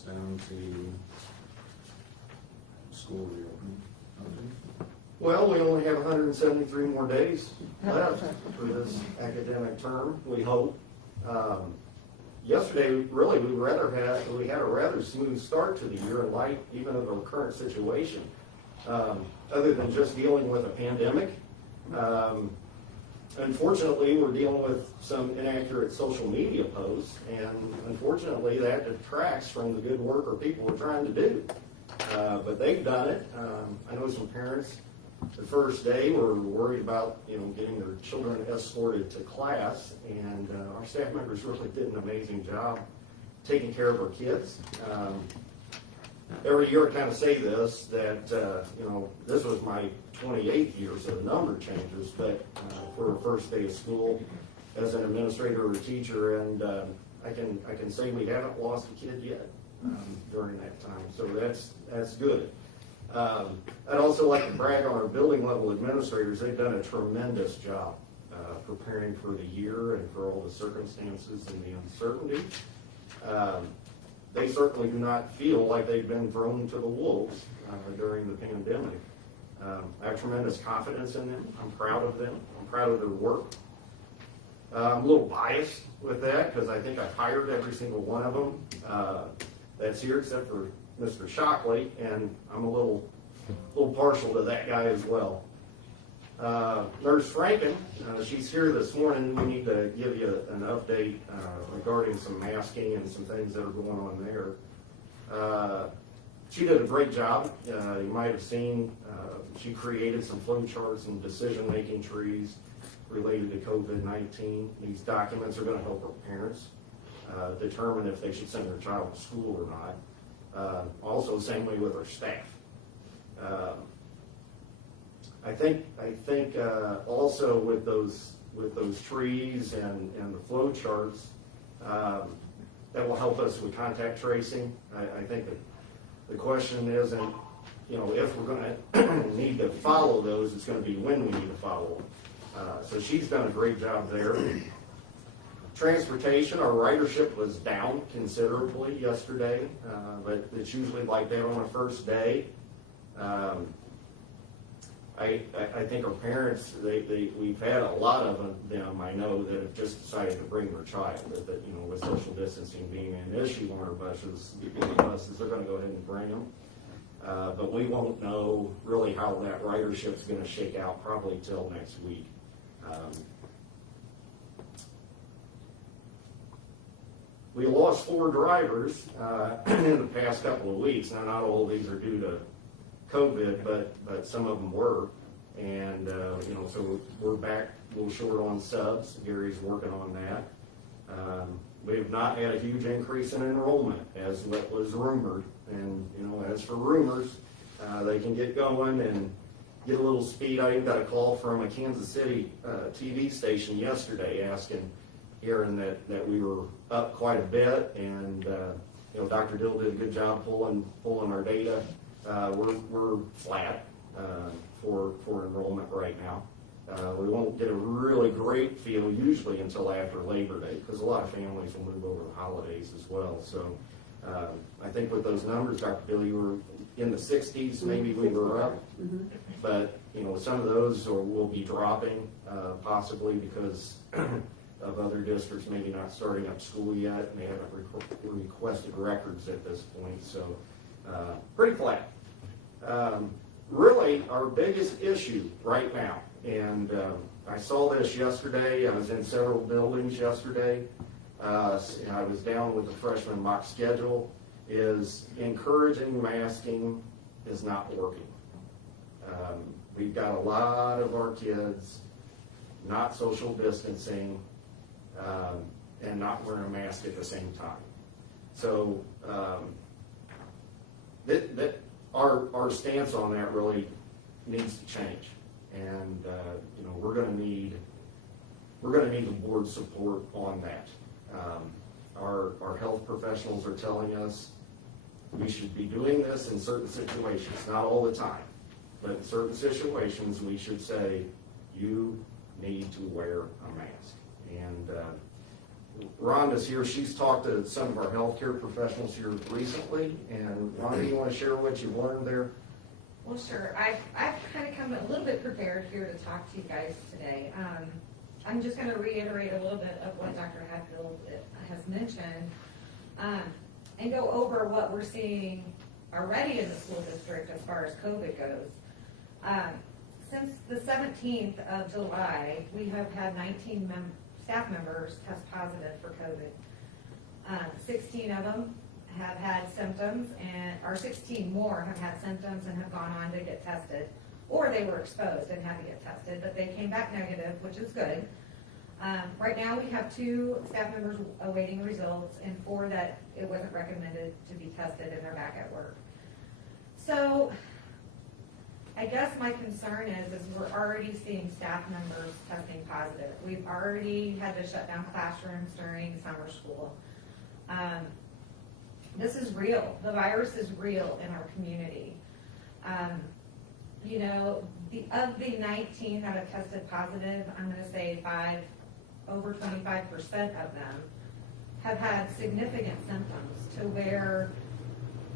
down to school reopening? Well, we only have 173 more days left for this academic term, we hope. Yesterday, really, we had a rather smooth start to the year in light even of our current situation. Other than just dealing with a pandemic, unfortunately, we're dealing with some inaccurate social media posts, and unfortunately, that detracts from the good work our people are trying to do. But they've done it. I know some parents, the first day, were worried about getting their children escorted to class, and our staff members really did an amazing job taking care of our kids. Every year I kind of say this, that this was my 28th year, so the number changes, but for a first day of school as an administrator or a teacher, and I can say we haven't lost a kid yet during that time, so that's good. I'd also like to brag on our building level administrators. They've done a tremendous job preparing for the year and for all the circumstances and the uncertainty. They certainly do not feel like they've been thrown to the wolves during the pandemic. I have tremendous confidence in them. I'm proud of them. I'm proud of their work. I'm a little biased with that because I think I've hired every single one of them that's here except for Mr. Shockley, and I'm a little partial to that guy as well. Nurse Franken, she's here this morning. We need to give you an update regarding some masking and some things that are going on there. She did a great job. You might have seen she created some flow charts and decision-making trees related to COVID-19. These documents are going to help our parents determine if they should send their child to school or not. Also, same way with our staff. I think also with those trees and the flow charts, that will help us with contact tracing. I think that the question isn't, if we're going to need to follow those, it's going to be when we need to follow them. So she's done a great job there. Transportation, our ridership was down considerably yesterday, but it's usually like that on a first day. I think our parents, we've had a lot of them, I know, that have just decided to bring their child. That with social distancing being an issue on our buses, they're going to go ahead and bring them. But we won't know really how that ridership is going to shake out probably till next week. We lost 4 drivers in the past couple of weeks. Now, not all of these are due to COVID, but some of them were. And, so we're back a little short on subs. Gary's working on that. We've not had a huge increase in enrollment, as what was rumored. And, as for rumors, they can get going and get a little speed. I got a call from a Kansas City TV station yesterday hearing that we were up quite a bit, and Dr. Dill did a good job pulling our data. We're flat for enrollment right now. We won't get a really great feel usually until after Labor Day, because a lot of families will move over the holidays as well. So I think with those numbers, Dr. Dill, you were in the 60s, maybe we were up, but some of those will be dropping possibly because of other districts maybe not starting up school yet, and they haven't requested records at this point. So pretty flat. Really, our biggest issue right now, and I saw this yesterday. I was in several buildings yesterday. I was down with the freshman mock schedule. Is encouraging masking is not working. We've got a lot of our kids not social distancing and not wearing a mask at the same time. So our stance on that really needs to change, and we're going to need the board support on that. Our health professionals are telling us we should be doing this in certain situations, not all the time, but in certain situations we should say you need to wear a mask. And Rhonda's here, she's talked to some of our healthcare professionals here recently, and Rhonda, you want to share what you learned there? Well, sure. I've kind of come a little bit prepared here to talk to you guys today. I'm just going to reiterate a little bit of what Dr. Hadfield has mentioned, and go over what we're seeing already in the school district as far as COVID goes. Since the 17th of July, we have had 19 staff members test positive for COVID. 16 of them have had symptoms, or 16 more have had symptoms and have gone on to get tested, or they were exposed and had to get tested, but they came back negative, which is good. Right now we have 2 staff members awaiting results and 4 that it wasn't recommended to be tested and they're back at work. So I guess my concern is we're already seeing staff members testing positive. We've already had to shut down classrooms during summer school. This is real. The virus is real in our community. You know, of the 19 that have tested positive, I'm going to say over 25% of them have had significant symptoms to where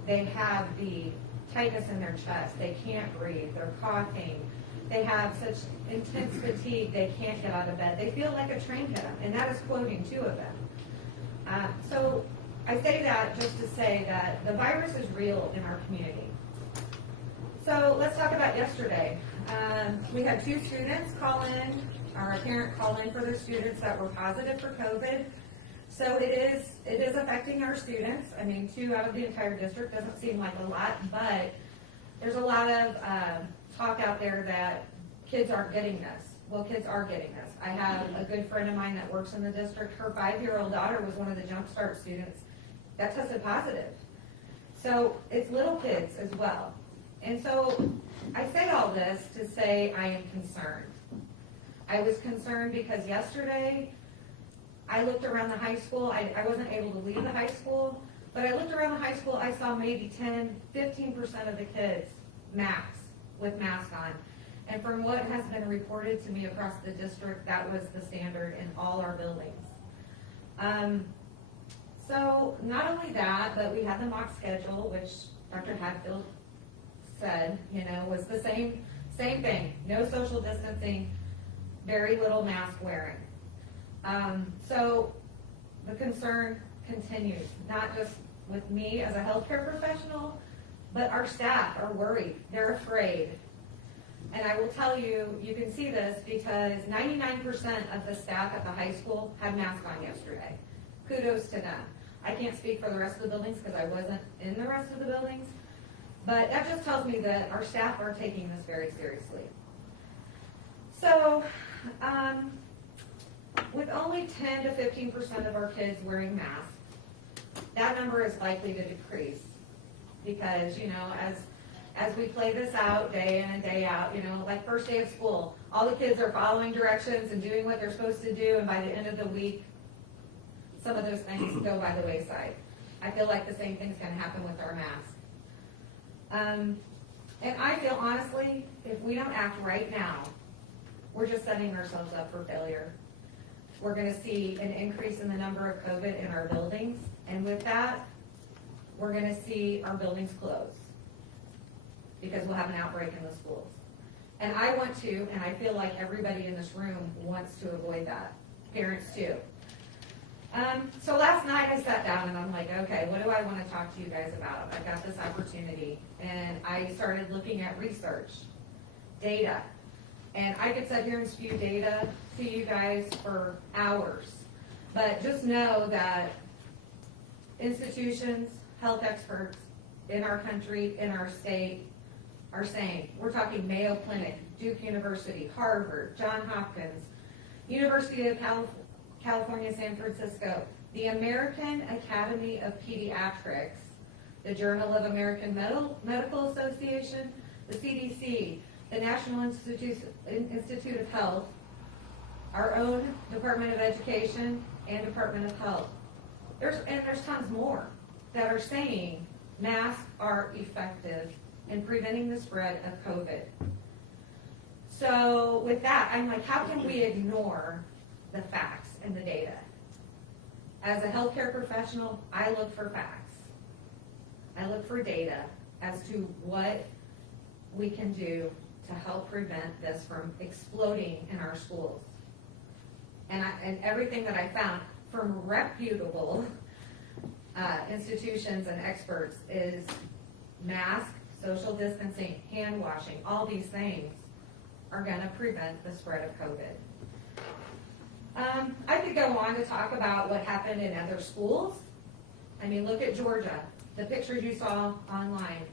they have the tightness in their chest, they can't breathe, they're coughing, they have such intense fatigue they can't get out of bed, they feel like a train hit them, and that is quoting 2 of them. So I say that just to say that the virus is real in our community. So let's talk about yesterday. We had 2 students call in, or a parent call in for their students that were positive for COVID. So it is affecting our students. I mean, 2 out of the entire district doesn't seem like a lot, but there's a lot of talk out there that kids aren't getting this. Well, kids are getting this. I have a good friend of mine that works in the district. Her 5-year-old daughter was one of the Jump Start students that tested positive. So it's little kids as well. And so I said all this to say I am concerned. I was concerned because yesterday I looked around the high school. I wasn't able to leave the high school, but I looked around the high school. I saw maybe 10-15% of the kids with masks on. And from what has been reported to me across the district, that was the standard in all our buildings. So not only that, but we had the mock schedule, which Dr. Hadfield said, was the same thing. No social distancing, very little mask wearing. So the concern continues, not just with me as a healthcare professional, but our staff are worried. They're afraid. And I will tell you, you can see this because 99% of the staff at the high school had masks on yesterday. Kudos to them. I can't speak for the rest of the buildings because I wasn't in the rest of the buildings, but that just tells me that our staff are taking this very seriously. So, with only 10 to 15% of our kids wearing masks, that number is likely to decrease because, as we play this out day in and day out, like first day of school, all the kids are following directions and doing what they're supposed to do, and by the end of the week, some of those things go by the wayside. I feel like the same thing's going to happen with our masks. And I feel honestly, if we don't act right now, we're just setting ourselves up for failure. We're going to see an increase in the number of COVID in our buildings, and with that, we're going to see our buildings close because we'll have an outbreak in the schools. And I want to, and I feel like everybody in this room wants to avoid that. Parents too. So last night I sat down and I'm like, okay, what do I want to talk to you guys about? I've got this opportunity. And I started looking at research, data. And I could sit here and spew data to you guys for hours. But just know that institutions, health experts in our country, in our state, are saying, we're talking Mayo Clinic, Duke University, Harvard, Johns Hopkins, University of California, San Francisco, the American Academy of Pediatrics, the Journal of American Medical Association, the CDC, the National Institute of Health, our own Department of Education, and Department of Health. There's tons more that are saying masks are effective in preventing the spread of COVID. So with that, I'm like, how can we ignore the facts and the data? as a healthcare professional, I look for facts. I look for data as to what we can do to help prevent this from exploding in our schools. And everything that I found from reputable institutions and experts is mask, social distancing, hand washing, all these things are gonna prevent the spread of COVID. I could go on to talk about what happened in other schools. I mean, look at Georgia, the pictures you saw online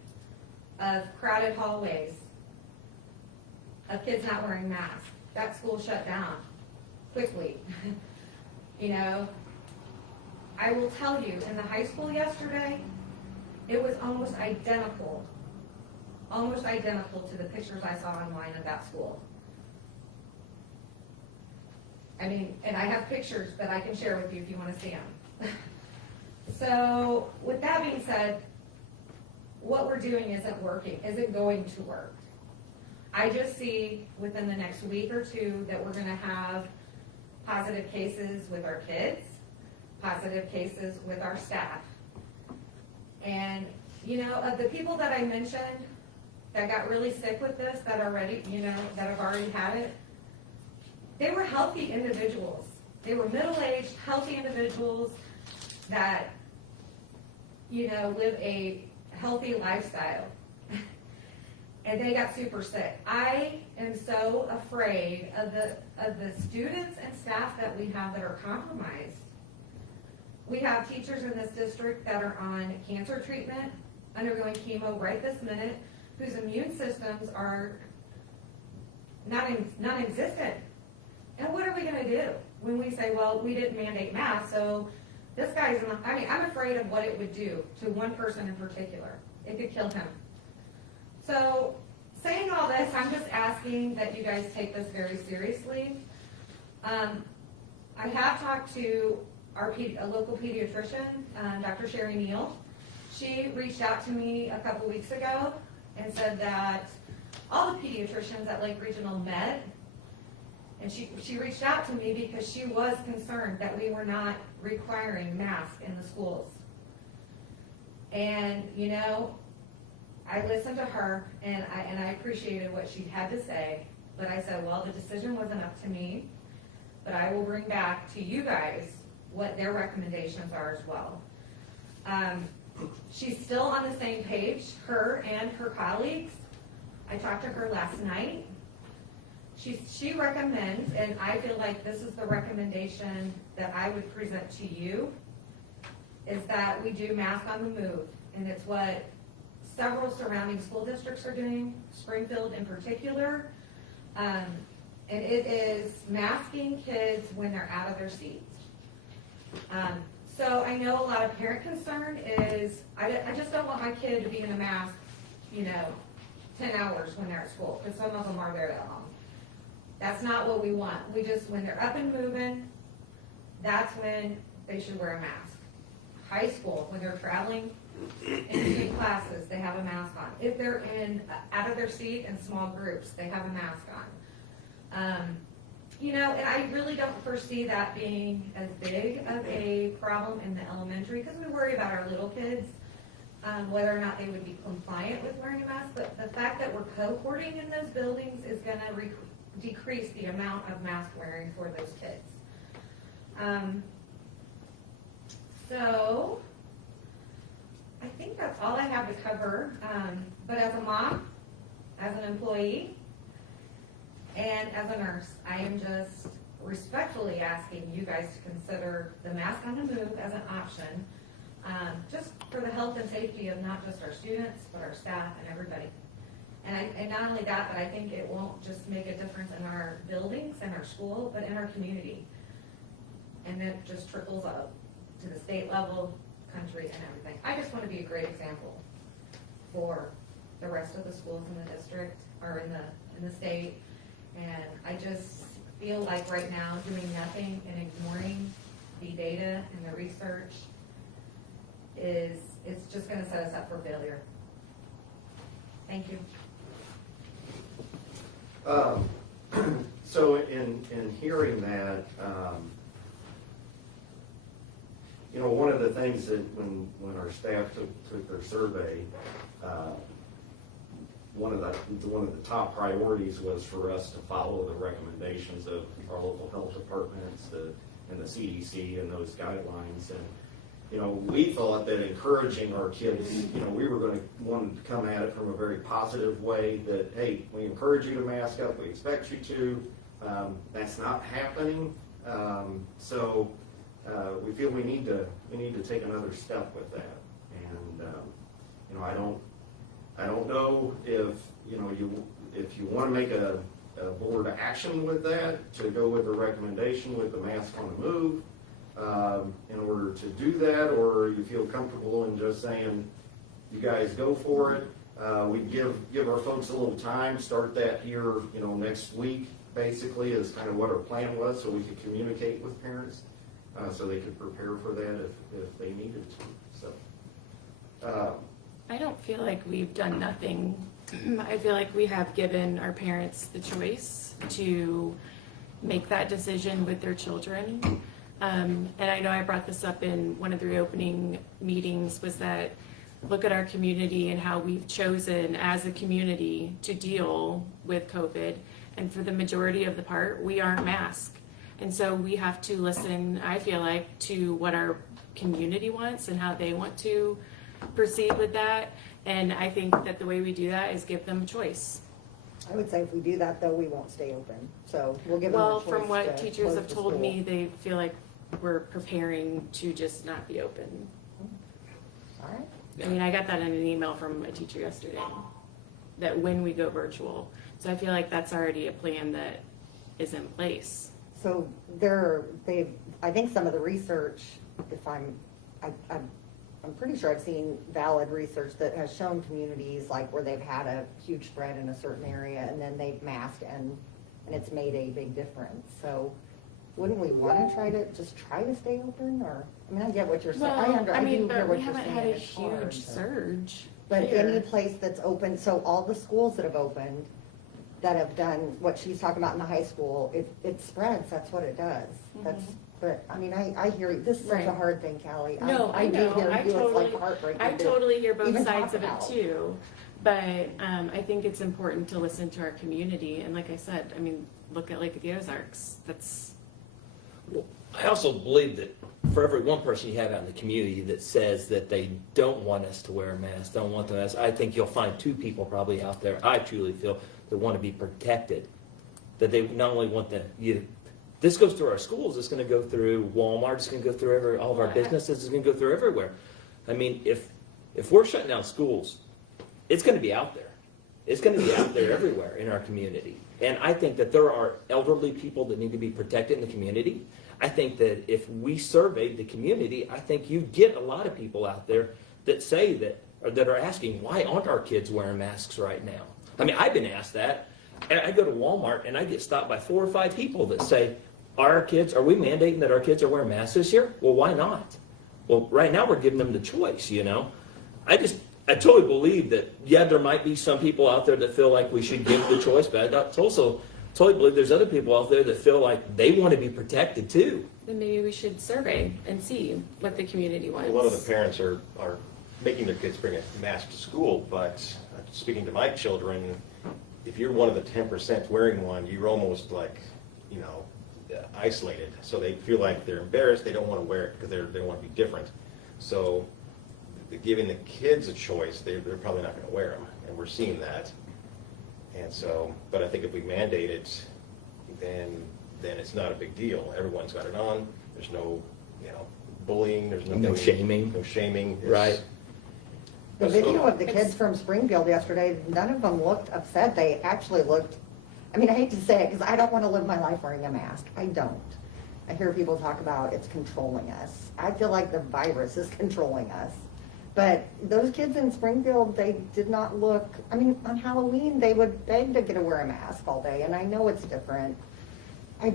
of crowded hallways, of kids not wearing masks. That school shut down quickly. You know, I will tell you, in the high school yesterday, it was almost identical to the pictures I saw online of that school. I mean, and I have pictures that I can share with you if you want to see them. So, with that being said, what we're doing isn't working, isn't going to work. I just see within the next week or two that we're gonna have positive cases with our kids, positive cases with our staff. And, you know, of the people that I mentioned that got really sick with this, that are ready, you know, that have already had it, they were healthy individuals. They were middle-aged, healthy individuals that, you know, live a healthy lifestyle. And they got super sick. I am so afraid of the students and staff that we have that are compromised. We have teachers in this district that are on cancer treatment, undergoing chemo right this minute, whose immune systems are non-existent. And what are we gonna do when we say, well, we didn't mandate masks, so this guy's, I mean, I'm afraid of what it would do to one person in particular. It could kill him. So, saying all this, I'm just asking that you guys take this very seriously. I have talked to a local pediatrician, Dr. Sherry Neal. She reached out to me a couple weeks ago and said that all the pediatricians at Lake Regional met, and she reached out to me because she was concerned that we were not requiring masks in the schools. And, you know, I listened to her, and I appreciated what she had to say, but I said, well, the decision wasn't up to me, but I will bring back to you guys what their recommendations are as well. She's still on the same page, her and her colleagues. I talked to her last night. She recommends, and I feel like this is the recommendation that I would present to you, is that we do mask on the move, and it's what several surrounding school districts are doing, Springfield in particular, and it is masking kids when they're out of their seats. So I know a lot of parent concern is, I just don't want my kid to be in a mask, you know, 10 hours when they're at school, because some of them are there that long. That's not what we want. We just, when they're up and moving, that's when they should wear a mask. High school, when they're traveling in between classes, they have a mask on. If they're out of their seat in small groups, they have a mask on. You know, and I really don't foresee that being as big of a problem in the elementary, because we worry about our little kids, whether or not they would be compliant with wearing a mask. But the fact that we're cohorting in those buildings is going to decrease the amount of mask wearing for those kids. So I think that's all I have to cover. But as a mom, as an employee, and as a nurse, I am just respectfully asking you guys to consider the mask on the move as an option, just for the health and safety of not just our students, but our staff and everybody. And not only that, but I think it won't just make a difference in our buildings and our school, but in our community. And it just trickles up to the state level, country, and everything. I just want to be a great example for the rest of the schools in the district, or in the state. And I just feel like right now doing nothing and ignoring the data and the research it's just going to set us up for failure. Thank you. So in hearing that, you know, one of the things that when our staff took their survey, one of the top priorities was for us to follow the recommendations of our local health departments and the CDC and those guidelines. And, you know, we thought that encouraging our kids, you know, we were going to want to come at it from a very positive way that, hey, we encourage you to mask up, we expect you to. That's not happening. So we feel we need to take another step with that. And, you know, I don't know if, you know, if you want to make a board action with that, to go with the recommendation with the mask on the move, in order to do that, or you feel comfortable in just saying, you guys go for it. We give our folks a little time, start that here, you know, next week, basically, is kind of what our plan was, so we could communicate with parents, so they could prepare for that if they needed to. So, I don't feel like we've done nothing. I feel like we have given our parents the choice to make that decision with their children. And I know I brought this up in one of the reopening meetings, was that look at our community and how we've chosen as a community to deal with COVID. And for the majority of the part, we aren't masked. And so we have to listen, I feel like, to what our community wants and how they want to proceed with that. And I think that the way we do that is give them a choice. I would say if we do that, though, we won't stay open. So we'll give them a Well, choice. from what to teachers close have the told school. me, they feel like we're preparing to just not be open. All right. I mean, I got that in an email from a teacher yesterday, that when we go virtual. So I feel like that's already a plan that is in place. So I think some of the research, I'm pretty sure I've seen valid research that has shown communities like where they've had a huge spread in a certain area and then they've masked and it's made a big difference. So wouldn't we want to try to stay open? Or, I mean, I get what you're saying. Well, I do mean, hear but what we you're haven't saying. had a It's hard, huge so. surge. But here. any place that's open, so all the schools that have opened, that have done what she's talking about in the high school, it spreads, that's what it does. But, I mean, I hear, you. This is such a Right. hard thing, Callie. No, I do know. hear I you, it's like totally- heartbreaking I to totally hear both even sides talk of it about. too. But I think it's important to listen to our community. And like I said, I mean, look at Lake of the Ozarks. That's, I also believe that for every one person you have out in the community that says that they don't want us to wear a mask, don't want the mask, I think you'll find two people probably out there, I truly feel, that want to be protected. That they not only want this goes through our schools, it's going to go through Walmart, it's going to go through all of our businesses, it's going to go through everywhere. I mean, if we're shutting down schools, it's going to be out there. It's going to be out there everywhere in our community. And I think that there are elderly people that need to be protected in the community. I think that if we surveyed the community, I think you'd get a lot of people out there that say that, or that are asking, why aren't our kids wearing masks right now? I mean, I've been asked that. And I go to Walmart and I get stopped by 4 or 5 people that say, are we mandating that our kids are wearing masks this year? Well, why not? Well, right now we're giving them the choice, you know? I totally believe that, yeah, there might be some people out there that feel like we should give the choice, but I also totally believe there's other people out there that feel like they want to be protected too. then maybe we should survey and see what the community wants. A lot of the parents are making their kids bring a mask to school, but speaking to my children, if you're one of the 10% wearing one, you're almost like, you know, isolated. So they feel like they're embarrassed, they don't want to wear it because they want to be different. So giving the kids a choice, they're probably not going to wear them, and we're seeing that. And so, but I think if we mandate it, then it's not a big deal. Everyone's got it on. There's no, you know, bullying. There's No shaming. No shaming. It's- Right. The video of the kids from Springfield yesterday, none of them looked upset. They actually looked, I mean, I hate to say it because I don't want to live my life wearing a mask. I don't. I hear people talk about it's controlling us. I feel like the virus is controlling us. But those kids in Springfield, they did not look, I mean, on Halloween, they would beg to get to wear a mask all day, and I know it's different. I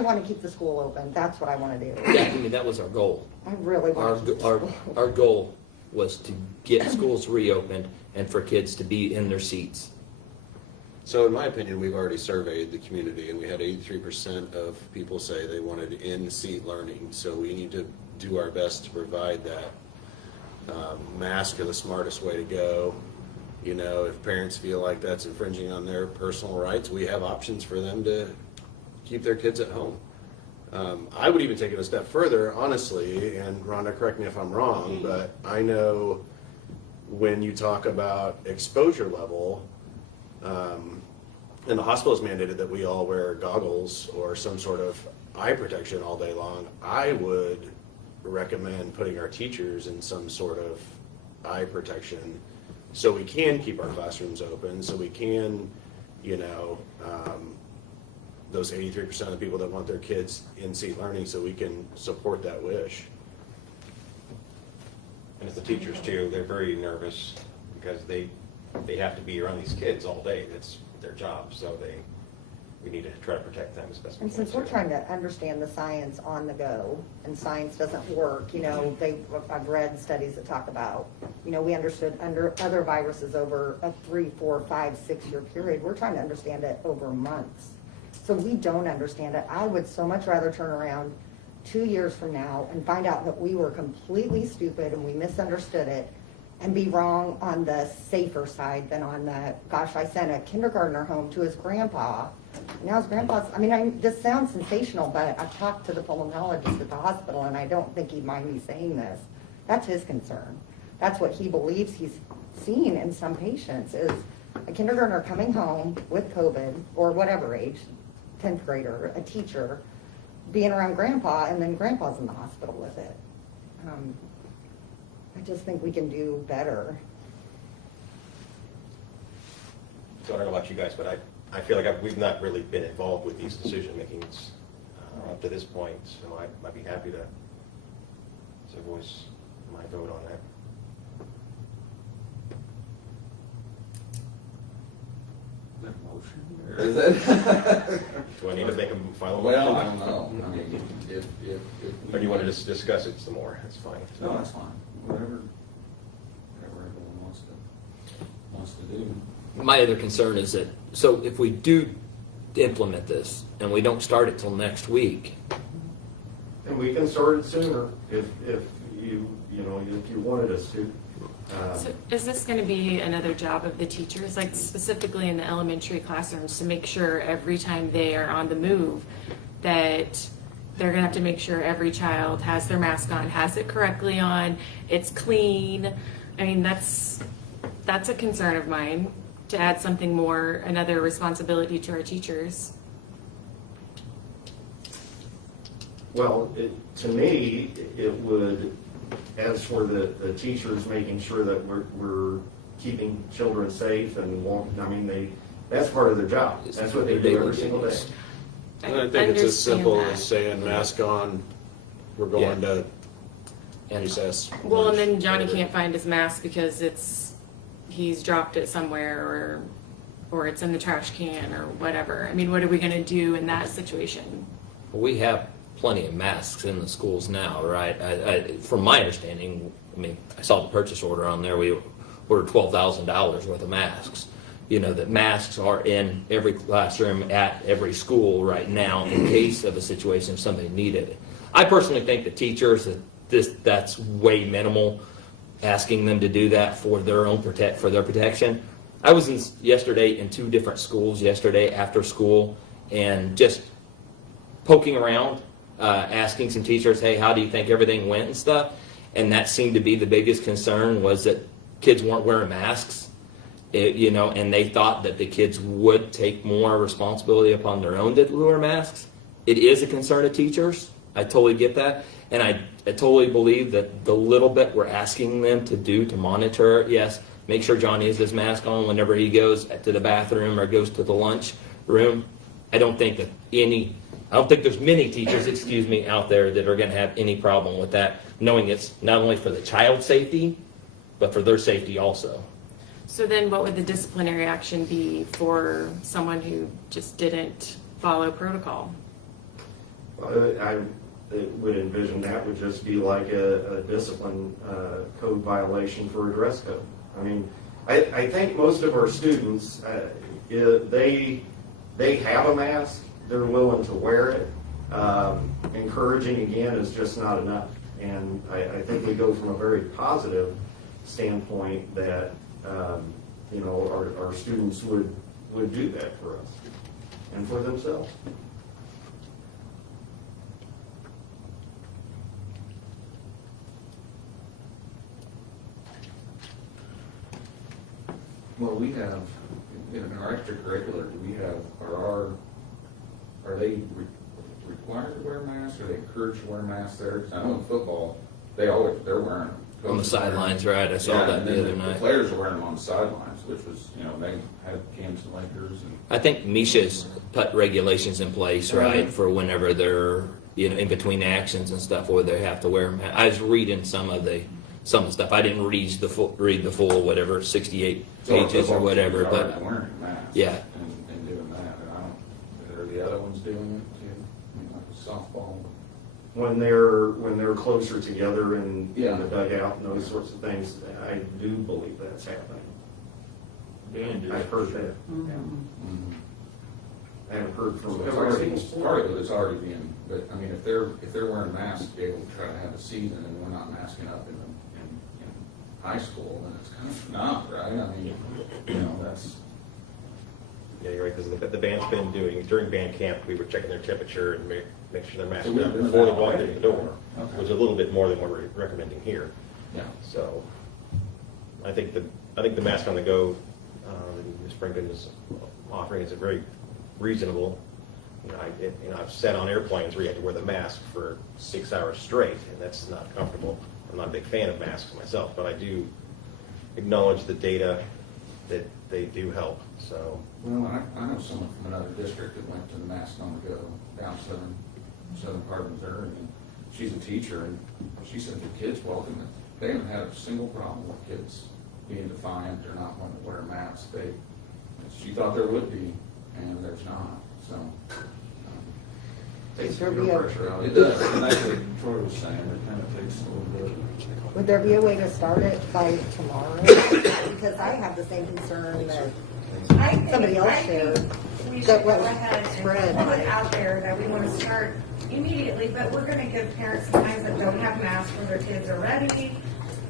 want to keep the school open. That's what I want to do. Yeah, I mean, that was our goal. I really want to keep the school open. Our goal was to get schools reopened and for kids to be in their seats. So in my opinion, we've already surveyed the community, and we had 83% of people say they wanted in-seat learning. So we need to do our best to provide that. Masks are the smartest way to go. You know, if parents feel like that's infringing on their personal rights, we have options for them to keep their kids at home. I would even take it a step further, honestly, and Rhonda, correct me if I'm wrong, but I know when you talk about exposure level, and the hospital has mandated that we all wear goggles or some sort of eye protection all day long, I would recommend putting our teachers in some sort of eye protection so we can keep our classrooms open, so we can, you know, those 83% of the people that want their kids in-seat learning, so we can support that wish. And as the teachers too, they're very nervous because they have to be around these kids all day. That's their job, so we need to try to protect them as best we And can. since we're trying to understand the science on the go, and science doesn't work, you know, I've read studies that talk about, you know, we understood under other viruses over a 3, 4, 5, 6 year period. We're trying to understand it over months. So we don't understand it. I would so much rather turn around 2 years from now and find out that we were completely stupid and we misunderstood it and be wrong on the safer side than on the, gosh, I sent a kindergartner home to his grandpa. Now his grandpa's, I mean, this sounds sensational, but I've talked to the pulmonologist at the hospital and I don't think he'd mind me saying this. That's his concern. That's what he believes he's seen in some patients is a kindergartner coming home with COVID or whatever age, 10th grader, a teacher, being around grandpa, and then grandpa's in the hospital with it. I just think we can do better. So I don't know about you guys, but I feel like we've not really been involved with these decision makings up to this point, so I might be happy to voice my vote on that. Is it? Do I need to make a final Well, motion? I don't know. I mean, if. Or do you want to just discuss it some more? That's fine. No, that's fine. Whatever everyone wants to do. My other concern is that, so if we do implement this and we don't start it till next week, And we can start it sooner if you know, if you wanted us to. So is this going to be another job of the teachers, like specifically in the elementary classrooms, to make sure every time they are on the move that they're going to have to make sure every child has their mask on, has it correctly on, it's clean? I mean, that's a concern of mine, to add something more, another responsibility to our teachers. Well, to me, it would, as for the teachers making sure that we're keeping children safe and I mean, that's part of their job. That's what they do every single day. And I think it's as simple understand as that. saying mask on, we're going to recess. Well, and then Johnny can't find his mask because he's dropped it somewhere or it's in the trash can or whatever. I mean, what are we going to do in that situation? we have plenty of masks in the schools now, right? From my understanding, I mean, I saw the purchase order on there. We ordered $12,000 worth of masks. You know, that masks are in every classroom at every school right now in case of a situation if somebody needed it. I personally think the teachers, that's way minimal, asking them to do that for their own for their protection. I was yesterday in 2 different schools yesterday after school and just poking around, asking some teachers, hey, how do you think everything went and stuff? And that seemed to be the biggest concern, was that kids weren't wearing masks. You know, and they thought that the kids would take more responsibility upon their own to wear masks. It is a concern of teachers. I totally get that. And I totally believe that the little bit we're asking them to do to monitor, yes, make sure Johnny has his mask on whenever he goes to the bathroom or goes to the lunch room. I don't think there's many teachers, out there that are going to have any problem with that, knowing it's not only for the child's safety, but for their safety also. So then what would the disciplinary action be for someone who just didn't follow protocol? I would envision that would just be like a discipline code violation for a dress code. I mean, I think most of our students, they have a mask, they're willing to wear it. Encouraging again is just not enough. And I think we go from a very positive standpoint that, you know, our students would do that for us and for themselves. Well, we have, in our extracurricular, do we have, are they required to wear masks, or are they encouraged to wear masks there? 'Cause I know in football, they're wearing them. On the sidelines, right, I saw that the other The night. players are wearing them on the sidelines, which was, you know, they had Camdenton Lakers and. I think Misha's put regulations in place, right, for whenever they're, you know, in between actions and stuff, where they have to wear them. I was reading some of the stuff. I didn't read the full, whatever, 68 pages or whatever, Football but teams are wearing masks. yeah. And doing that, and I don't, are the other ones doing it too? I mean, like softball? When they're closer together in Yeah. the dugout and those sorts of things, I do believe that's happening. I've heard that. Mhm. I haven't heard So from it's every already, single part of sport. it is already being, but, I mean, if they're wearing masks to be able to try to have a season, and we're not masking up in high school, then it's kind of not, right? I mean, you know, that's, Yeah, you're right, because the band's been doing, during band camp, we were checking their temperature and make sure they're masked So we've up been before they that walk way. in the door, Okay. which is a little bit more than what we're recommending here. yeah. So, I think the mask on the go, that Ms. Brinken is offering is a very reasonable. You know, I've sat on airplanes where you have to wear the mask for 6 hours straight, and that's not comfortable. I'm not a big fan of masks myself, but I do acknowledge the data that they do help, so. Well, I know someone from another district that went to the mask on the go down southern part of Missouri, and she's a teacher, and she said the kids welcome it. They haven't had a single problem with kids being defiant or not wanting to wear masks. She thought there would be, and there's not, so. Takes There some be a- pressure out It of does, and that's what Troy was saying, it kind of takes a little bit. Would there be a way to start it by tomorrow? Because I have the same concern that somebody else shared. We That should go was ahead spread. and put out there that we want to start immediately, but we're gonna give parents sometimes that don't have masks when their kids are ready,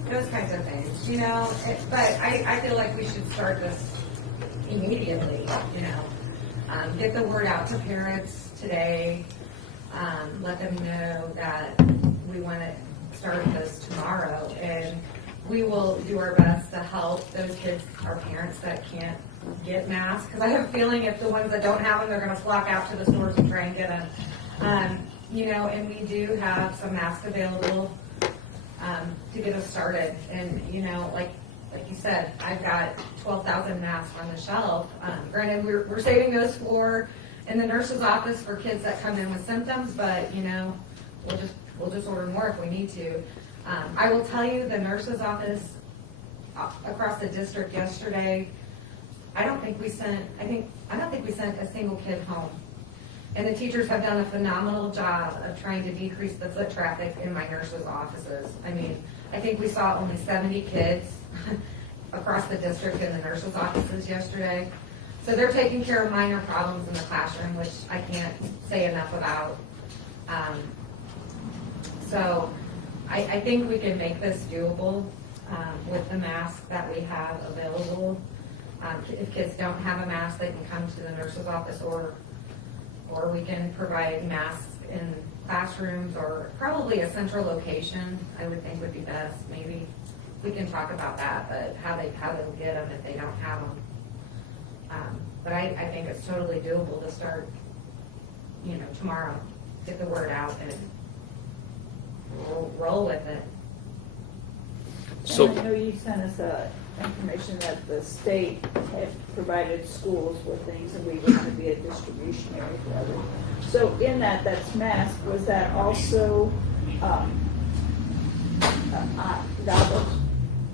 those kinds of things, you know? But I feel like we should start this immediately, you know? Get the word out to parents today, let them know that we want to start this tomorrow, and we will do our best to help those kids, our parents that can't get masks, because I have a feeling if the ones that don't have them, they're gonna flock out to the stores and try and get them. You know, and we do have some masks available, to get us started, and, you know, like you said, I've got 12,000 masks on the shelf. Granted, we're saving those for, in the nurse's office for kids that come in with symptoms, but, you know, we'll just order more if we need to. I will tell you, the nurse's office across the district yesterday, I don't think we sent a single kid home. And the teachers have done a phenomenal job of trying to decrease the foot traffic in my nurse's offices. I mean, I think we saw only 70 kids across the district in the nurse's offices yesterday. So they're taking care of minor problems in the classroom, which I can't say enough about. So I think we can make this doable with the mask that we have available. If kids don't have a mask, they can come to the nurse's office, or we can provide masks in classrooms, or probably a central location, I would think would be best. Maybe we can talk about that, but how they'll get them if they don't have them. But I think it's totally doable to start, you know, tomorrow, get the word out and roll with it. So, And I know you sent us information that the state had provided schools with things, and we were going to be a distribution area for others. So in that's mask, was that also goggles?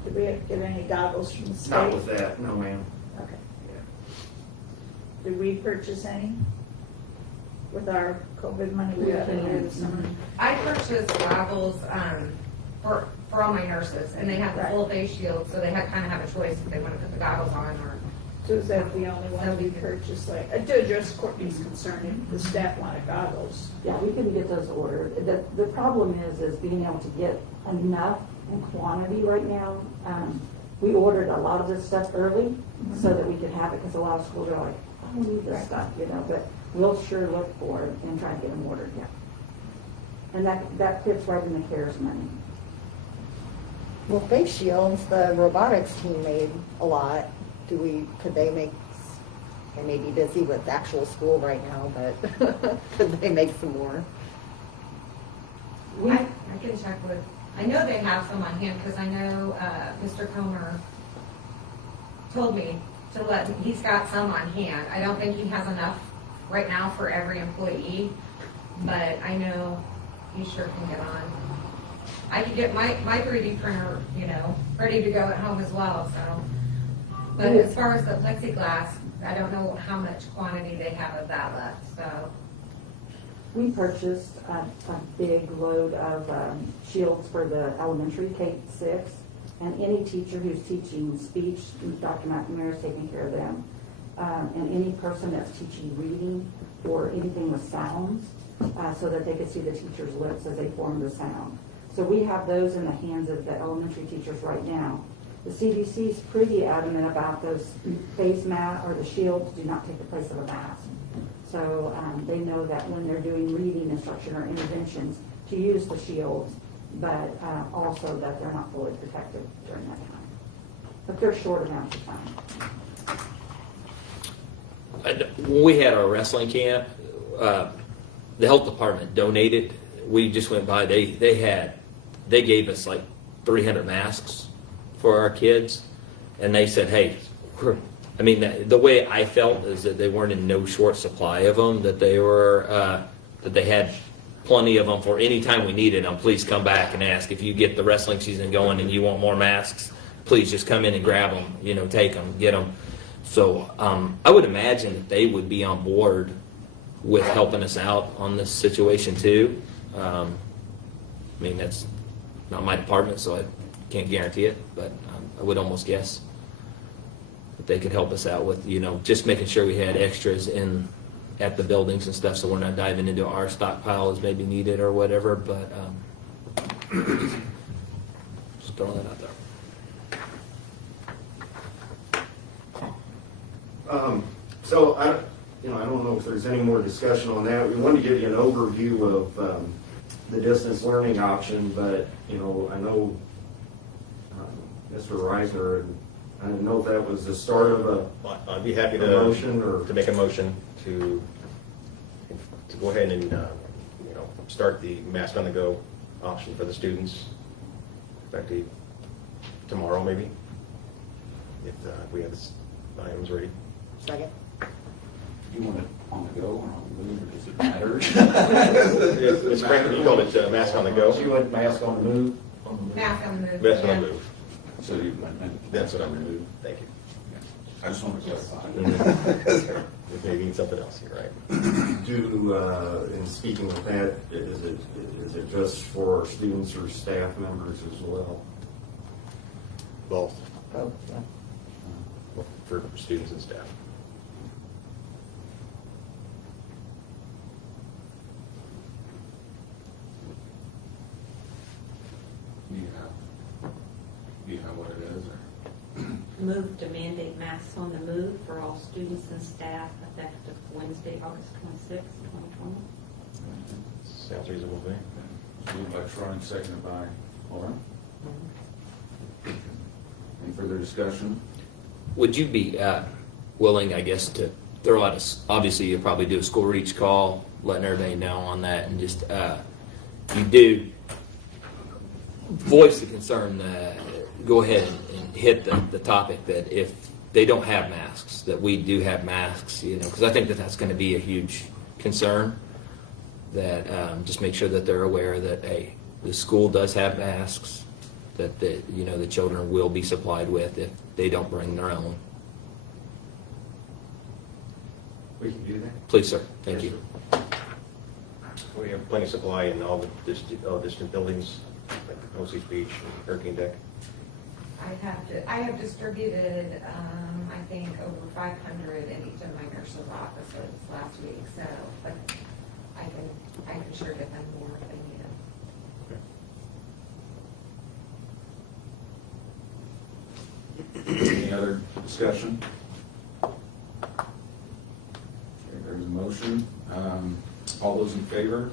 Did we get any goggles from the state? Not with that, no ma'am. Okay. Yeah. Did we purchase any with our COVID money we got in there this summer? I purchased goggles for all my nurses, and they have the full face shield, so they kind of have a choice if they want to put the goggles on or So is that the only one we purchased, like, to address Courtney's concern, if the staff wanted goggles? Yeah, we can get those ordered. The problem is being able to get enough in quantity right now. We ordered a lot of this stuff early so that we could have it, because a lot of schools are like, oh, we need this stuff, you know, but we'll sure look for it and try to get them ordered, yeah. And that fits right in the CARES money. Well, face shields, the robotics team made a lot. Could they make, they may be busy with actual school right now, but could they make some more? I can check with, I know they have some on hand, because I know, Mr. Comer told me he's got some on hand. I don't think he has enough right now for every employee, but I know he sure can get on. I could get my 3D printer, you know, ready to go at home as well, so. But as far as the plexiglass, I don't know how much quantity they have of that left, so. We purchased a big load of shields for the elementary K-6, and any teacher who's teaching speech, Dr. McNamara is taking care of them, and any person that's teaching reading or anything with sounds, so that they could see the teacher's lips as they form the sound. So we have those in the hands of the elementary teachers right now. The CDC is pretty adamant about those face masks or the shields do not take the place of a mask. So they know that when they're doing reading instruction or interventions to use the shields, but also that they're not fully protected during that time. But they're short amounts of time. When we had our wrestling camp, the health department donated. We just went by. They gave us like 300 masks for our kids, and they said, "Hey, the way I felt is that they weren't in no short supply of them. That they were that they had plenty of them for any time we needed them. Please come back and ask if you get the wrestling season going and you want more masks. Please just come in and grab them. You know, take them, get them." So I would imagine that they would be on board with helping us out on this situation too. That's not my department, so I can't guarantee it, but I would almost guess that they could help us out with, just making sure we had extras at the buildings and stuff, so we're not diving into our stockpile as maybe needed or whatever, but just throwing that out there. So I don't know if there's any more discussion on that. We wanted to give you an overview of the distance learning option, but, I know Mr. Reisner, I didn't know if that was the start of I'd be happy a to motion or. to make a motion to go ahead and, start the mask on the go option for the students, effective tomorrow maybe, if we have the items ready. Second. You want it on the go or on the move, or does it matter? Mr. Franklin, you called it mask on the go? You went mask on the move? Mask on the move. Mask on yeah. the move. So you meant. That's what I'm removed. Thank you. I just want to clarify. It may mean something else here, right? In speaking with that, is it just for our students or staff members as well? Both, Oh, yeah. for students and staff. Do you have what it is, or? Move to mandate masks on the move for all students and staff effective Wednesday, August 26, 2020. Sounds reasonable to me. Moved by Troy and seconded by Laura. Any further discussion? Would you be willing, I guess, to throw out obviously you'll probably do a school reach call, letting everybody know on that, and just, you do voice the concern, go ahead and hit the topic that if they don't have masks, that we do have masks, because I think that's going to be a huge concern, that just make sure that they're aware that, hey, the school does have masks, that the children will be supplied with if they don't bring their own. We can do that? Please, sir. Thank you. We have plenty of supply in all the distant buildings, like the Osage Beach and Hurricane Deck. I have distributed, I think, over 500 in each of my nurses' offices last week, so, but I can sure get them more if they need it. Any other discussion? Okay, there's a motion. All those in favor,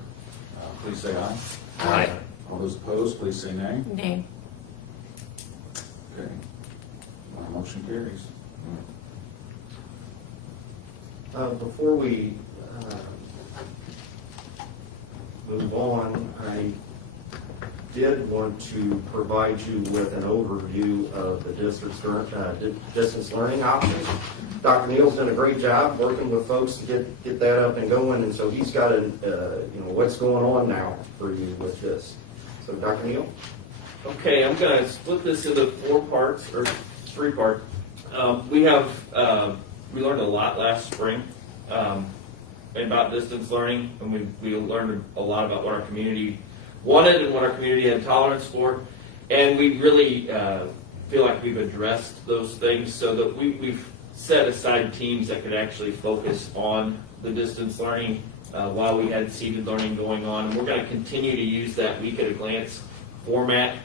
please say aye. Aye. All those opposed, please say nay. Nay. Okay. Motion carries. Before we move on, I did want to provide you with an overview of the district's distance learning options. Dr. Neal's done a great job working with folks to get that up and going, and so he's got what's going on now for you with this. So Dr. Neal? Okay, I'm gonna split this into 4 parts, or 3 parts. We learned a lot last spring about distance learning, and we learned a lot about what our community wanted and what our community had tolerance for, and we really feel like we've addressed those things so that we've set aside teams that could actually focus on the distance learning while we had seated learning going on. And we're going to continue to use that week at a glance format,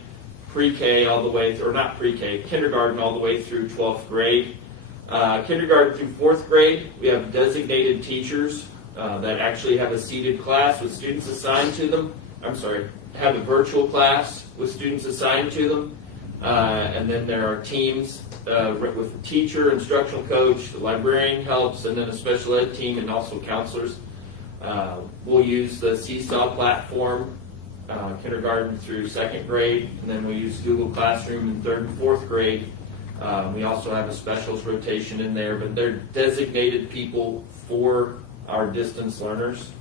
pre-K all the way through, or not pre-K, kindergarten all the way through 12th grade. Kindergarten through 4th grade, we have designated teachers that actually have a seated class with students assigned to them. Have a virtual class with students assigned to them. And then there are teams with the teacher, instructional coach, the librarian helps, and then a special ed team and also counselors. We'll use the Seesaw platform, kindergarten through 2nd grade, and then we use Google Classroom in 3rd and 4th grade. We also have a specials rotation in there, but they're designated people for our distance learners.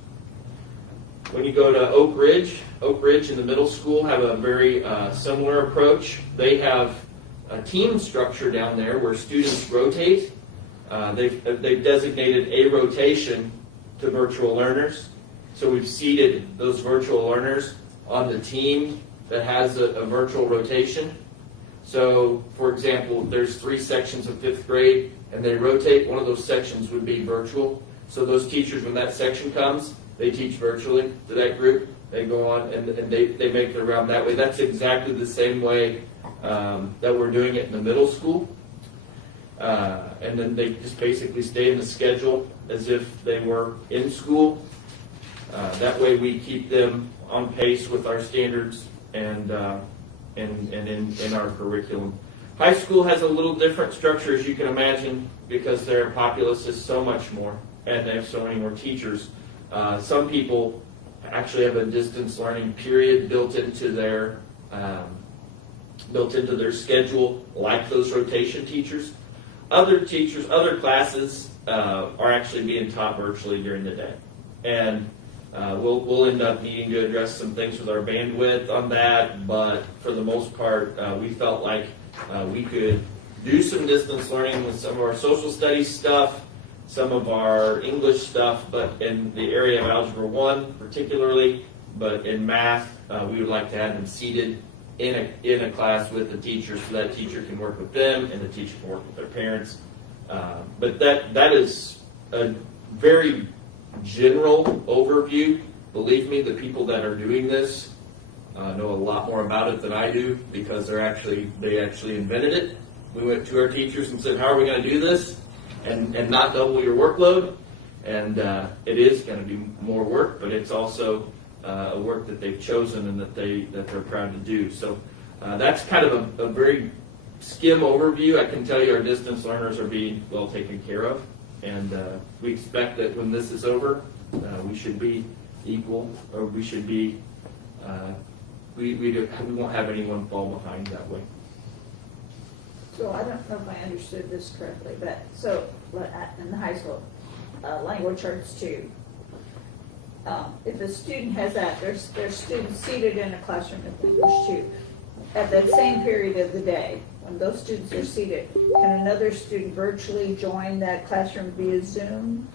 When you go to Oak Ridge in the middle school have a very similar approach. They have a team structure down there where students rotate. They've designated a rotation to virtual learners. So we've seated those virtual learners on the team that has a virtual rotation. So, for example, there's 3 sections of 5th grade, and they rotate. One of those sections would be virtual. So those teachers, when that section comes, they teach virtually to that group. They go on and they make their round that way. That's exactly the same way that we're doing it in the middle school. And then they just basically stay in the schedule as if they were in school. That way we keep them on pace with our standards and in our curriculum. High school has a little different structure, as you can imagine, because their populace is so much more, and they have so many more teachers. Some people actually have a distance learning period built into their schedule, like those rotation teachers. Other classes are actually being taught virtually during the day, and we'll end up needing to address some things with our bandwidth on that. But for the most part, we felt like we could do some distance learning with some of our social studies stuff, some of our English stuff, but in the area of Algebra 1 particularly, but in math, we would like to have them seated in a class with the teacher so that teacher can work with them and the teacher can work with their parents. But that is a very general overview. Believe me, the people that are doing this know a lot more about it than I do because they actually invented it. We went to our teachers and said, how are we going to do this and not double your workload? And it is going to be more work, but it's also a work that they've chosen and that they're proud to do. So that's kind of a very skim overview. I can tell you our distance learners are being well taken care of, and we expect that when this is over, we should be equal, or we should be, we won't have anyone fall behind that way. So I don't know if I understood this correctly, but so in the high school, language arts 2, if a student has that, there's students seated in a classroom in English 2. At that same period of the day, when those students are seated, can another student virtually join that classroom via Zoom?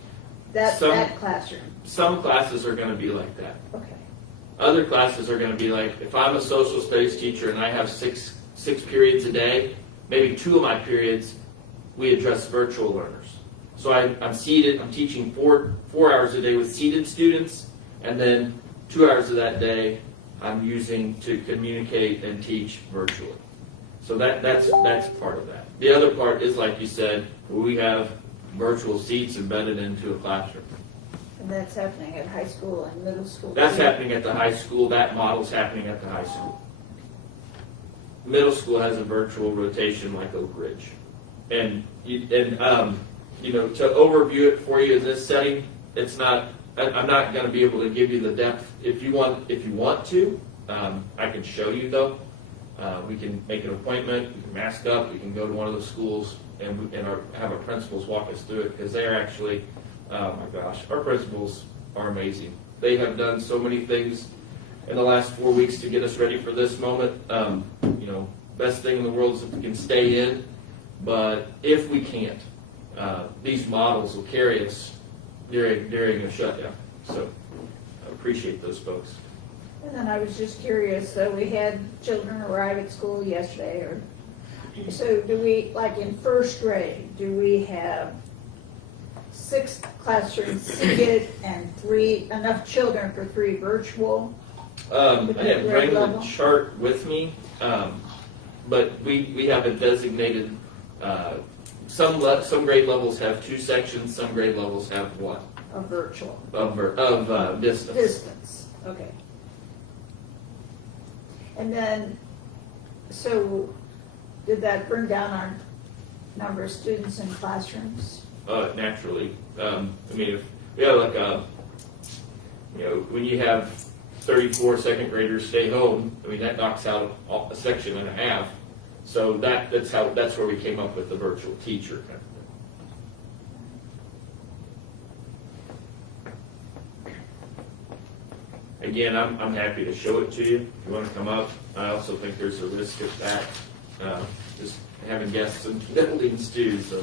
That classroom? Some classes are going to be like that. Okay. Other classes are going to be like, if I'm a social studies teacher and I have six periods a day, maybe 2 of my periods we address virtual learners. So I'm seated, I'm teaching four hours a day with seated students, and then 2 hours of that day I'm using to communicate and teach virtually. So that's part of that. The other part is, like you said, we have virtual seats embedded into a classroom. And that's happening at high school and middle school. That's too? happening at the high school, that model's happening at the high school. Middle school has a virtual rotation like Oak Ridge. And to overview it for you in this setting, it's not, I'm not gonna be able to give you the depth. If you want to, I can show you though. We can make an appointment, we can mask up, we can go to one of the schools and have our principals walk us through it, because they are actually, oh my gosh, our principals are amazing. They have done so many things in the last 4 weeks to get us ready for this moment. Best thing in the world is if we can stay in, but if we can't, these models will carry us during a shutdown. So I appreciate those folks. And then I was just curious, so we had children arrive at school yesterday, so do we, like in first grade, do we have 6 classrooms seated and enough children for 3 virtual? I didn't bring the chart with me, but we have a designated, some grade levels have 2 sections, some grade levels have 1. Of virtual? Of distance. Distance, okay. And then, so did that bring down our number of students in classrooms? Naturally. If we have like when you have 34 second graders stay home, that knocks out a section and a half. So that's where we came up with the virtual teacher. Again, I'm happy to show it to you. If you want to come up, I also think there's a risk of that. Just having guests in buildings too, so.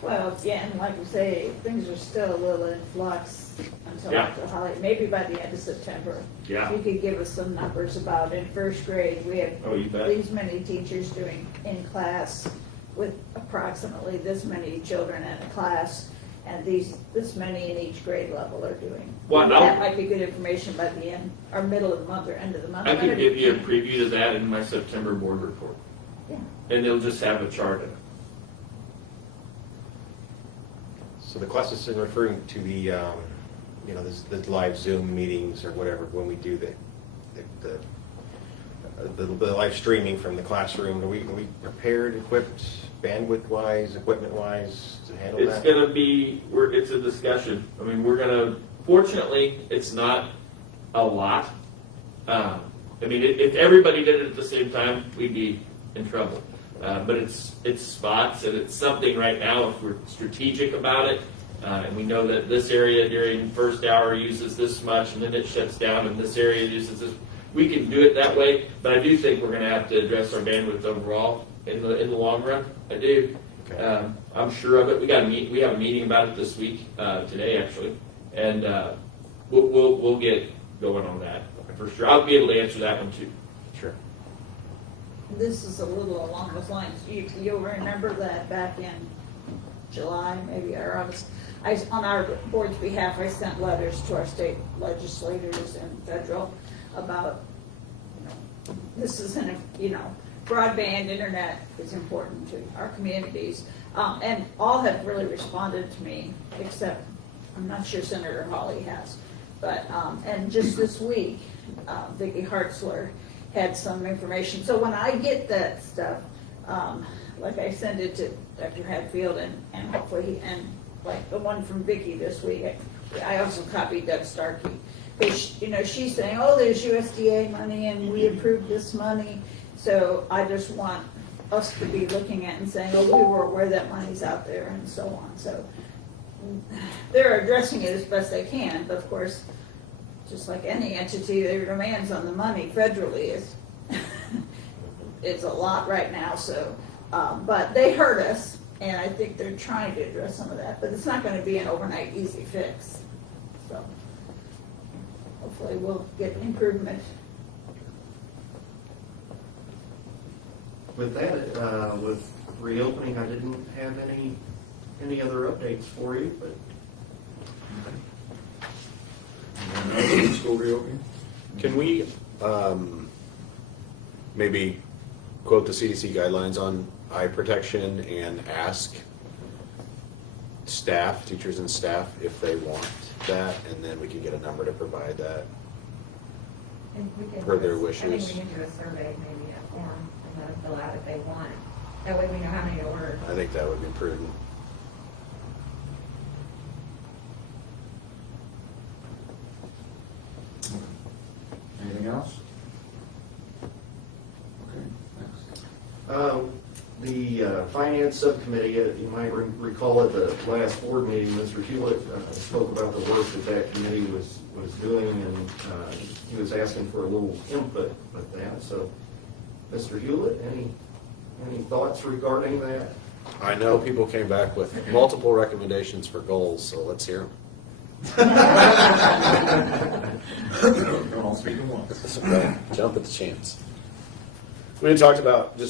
Well, yeah, and like you say, things are still a little in flux until Yeah. after holiday, maybe by the end of September. Yeah. You could give us some numbers about in first grade, we have Oh, you bet. these many teachers doing in class with approximately this many children in a class, and this many in each grade level are doing. Well, That might be good information by the end, or middle of the month, or end of the month. I can give you a preview of that in my September board report. Yeah. And it'll just have a chart in it. So the class is referring to the live Zoom meetings or whatever, when we do the live streaming from the classroom. Are we prepared, equipped, bandwidth-wise, equipment-wise to handle It's that? gonna be, it's a discussion. Fortunately, it's not a lot. If everybody did it at the same time, we'd be in trouble. But it's spots, and it's something right now, if we're strategic about it, and we know that this area during first hour uses this much, and then it shuts down, and this area uses this, we can do it that way, but I do think we're gonna have to address our bandwidth overall in the long run. I do. Okay. I'm sure of it. We have a meeting about it this week, today actually, and we'll get going on that for sure. I'll be able to answer that one too. Sure. This is a little along those lines. You'll remember that back in July, maybe, or August, on our board's behalf, I sent letters to our state legislators and federal about, this is broadband internet is important to our communities. And all have really responded to me, except I'm not sure Senator Hawley has. But, and just this week, Vicki Hartzler had some information. So when I get that stuff, like I send it to Dr. Hadfield and hopefully, and like the one from Vicki this week, I also copied Doug Starkey. Because, she's saying, oh, there's USDA money and we approved this money. So I just want us to be looking at and saying, oh, we were aware that money's out there and so on. So they're addressing it as best they can, but of course, just like any entity, their demands on the money federally is it's a lot right now. So, but they heard us, and I think they're trying to address some of that. But it's not going to be an overnight easy fix. So hopefully, we'll get improvement. With that, with reopening, I didn't have any other updates for you, but School reopening? Can we, maybe quote the CDC guidelines on eye protection and ask staff, teachers and staff, if they want that, and then we can get a number to provide that? And we can Per do their a- I wishes. think we can do a survey, maybe a form, and let them fill out if they want. That way we know how many to order. I think that would be prudent. Anything else? Okay, next. The finance subcommittee, you might recall at the last board meeting, Mr. Hewlett spoke about the work that committee was doing, and he was asking for a little input with that. So, Mr. Hewlett, any thoughts regarding that? I know people came back with multiple recommendations for goals, so let's hear them. Don't all speak at once. Jump at the chance. We had talked about just